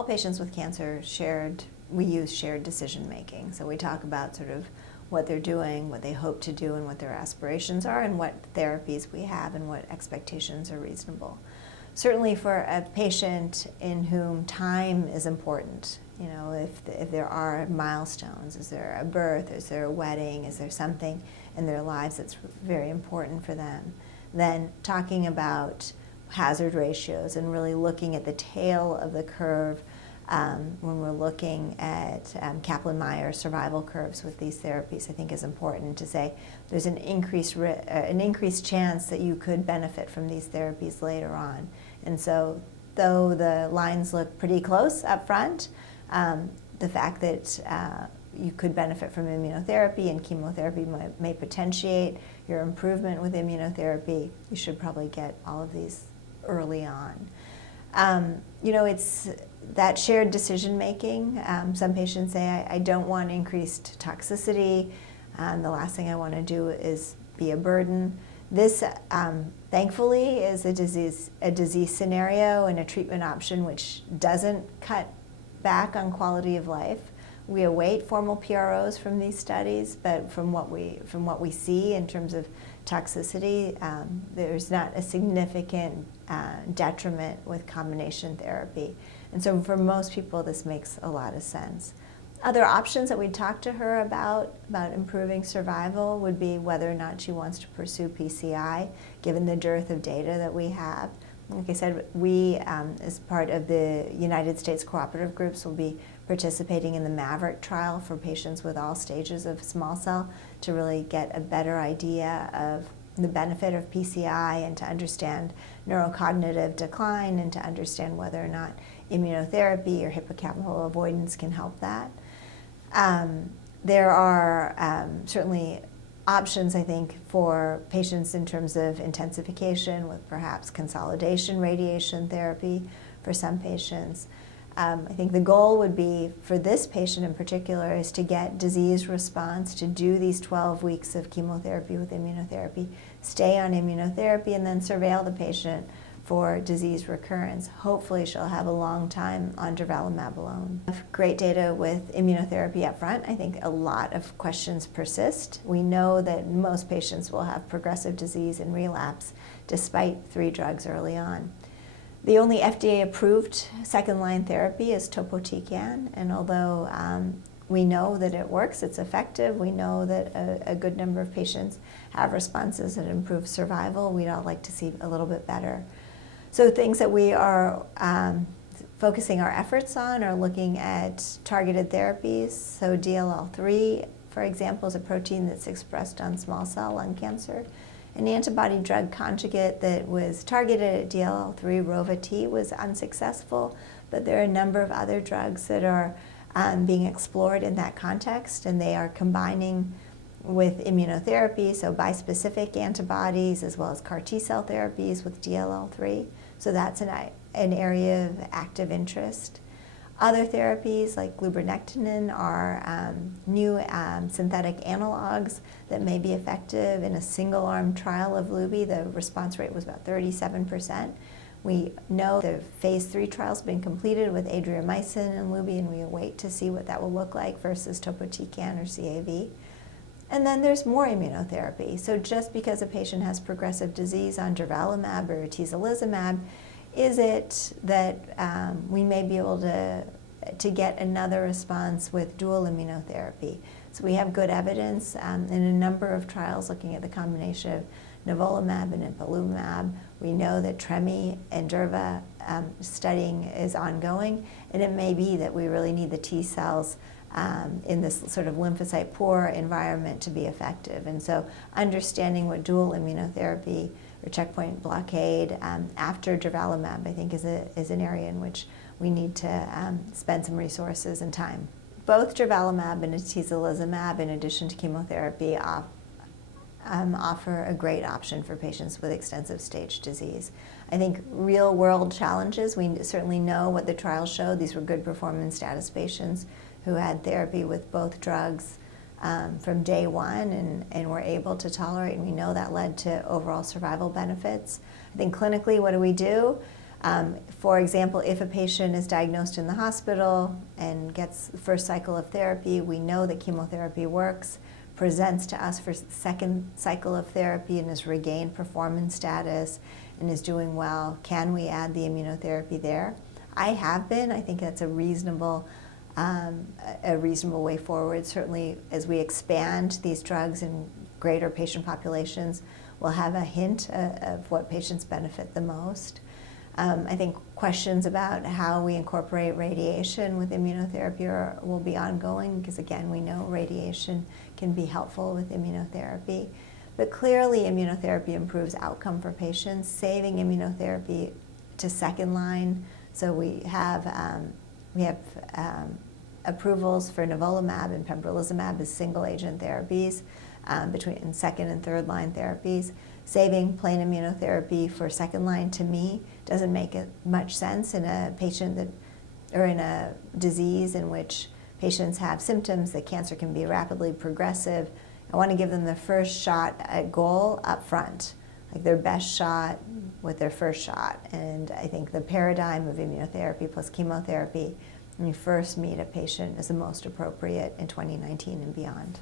all patients with cancer we use shared decision making. So we talk about sort of what they're doing, what they hope to do, and what their aspirations are, and what therapies we have, and what expectations are reasonable. Certainly for a patient in whom time is important, you know, if there are milestones, is there a birth, is there a wedding, is there something in their lives that's very important for them, then talking about hazard ratios and really looking at the tail of the curve when we're looking at Kaplan-Meier survival curves with these therapies, I think is important to say there's an increased chance that you could benefit from these therapies later on. And so though the lines look pretty close up front, the fact that you could benefit from immunotherapy and chemotherapy may potentiate your improvement with immunotherapy, you should probably get all of these early on. You know, it's that shared decision making. Some patients say, I don't want increased toxicity. The last thing I want to do is be a burden. This, thankfully, is a disease scenario and a treatment option which doesn't cut back on quality of life. We await formal PROs from these studies, but from what we see in terms of toxicity, there's not a significant detriment with combination therapy. And so for most people, this makes a lot of sense. Other options that we talked to her about improving survival would be whether or not she wants to pursue PCI, given the dearth of data that we have. Like I said, we, as part of the United States cooperative groups, will be participating in the MAVERICK trial for patients with all stages of small cell to really get a better idea of the benefit of PCI and to understand neurocognitive decline and to understand whether or not immunotherapy or hippocampal avoidance can help that. There are certainly options, I think, for patients in terms of intensification with perhaps consolidation radiation therapy for some patients. I think the goal would be, for this patient in particular, is to get disease response, to do these 12 weeks of chemotherapy with immunotherapy, stay on immunotherapy, and then surveil the patient for disease recurrence. Hopefully she'll have a long time on durvalumab alone. Great data with immunotherapy up front. I think a lot of questions persist. We know that most patients will have progressive disease and relapse despite 3 drugs early on. The only FDA-approved second-line therapy is topotecan, and although we know that it works, it's effective, we know that a good number of patients have responses that improve survival, we'd all like to see a little bit better. So things that we are focusing our efforts on are looking at targeted therapies. So DLL3, for example, is a protein that's expressed on small cell lung cancer. An antibody drug conjugate that was targeted at DLL3, Rova-T, was unsuccessful, but there are a number of other drugs that are being explored in that context, and they are combining with immunotherapy, so bispecific antibodies as well as CAR T-cell therapies with DLL3. So that's an area of active interest. Other therapies like lurbinectedin are new synthetic analogs that may be effective. In a single-arm trial of Lubi, the response rate was about 37%. We know the phase 3 trial's been completed with adriamycin and Lubi, and we await to see what that will look like versus topotecan or CAV. And then there's more immunotherapy. So just because a patient has progressive disease on durvalumab or atezolizumab, is it that we may be able to get another response with dual immunotherapy? So we have good evidence in a number of trials looking at the combination of nivolumab and ipilimumab. We know that TREMI and Durva studying is ongoing, and it may be that we really need the T cells in this sort of lymphocyte poor environment to be effective. And so understanding what dual immunotherapy or checkpoint blockade after durvalumab, I think, is an area in which we need to spend some resources and time. Both durvalumab and atezolizumab, in addition to chemotherapy, offer a great option for patients with extensive stage disease. I think real-world challenges, we certainly know what the trials showed. These were good performance status patients who had therapy with both drugs from day one and were able to tolerate, and we know that led to overall survival benefits. I think clinically, what do? For example, if a patient is diagnosed in the hospital and gets the first cycle of therapy, we know that chemotherapy works, presents to us for second cycle of therapy and has regained performance status and is doing well. Can we add the immunotherapy there? I have been. I think that's a reasonable way forward. Certainly, as we expand these drugs in greater patient populations, we'll have a hint of what patients benefit the most. I think questions about how we incorporate radiation with immunotherapy will be ongoing because, again, we know radiation can be helpful with immunotherapy. But clearly, immunotherapy improves outcome for patients, saving immunotherapy to second line. So we have approvals for nivolumab and pembrolizumab as single-agent therapies between second and third line therapies. Saving plain immunotherapy for second line, to me, doesn't make much sense in a patient or in a disease in which patients have symptoms that cancer can be rapidly progressive. I want to give them the first shot at goal up front, like their best shot with their first shot. And I think the paradigm of immunotherapy plus chemotherapy when you first meet a patient is the most appropriate in 2019 and beyond.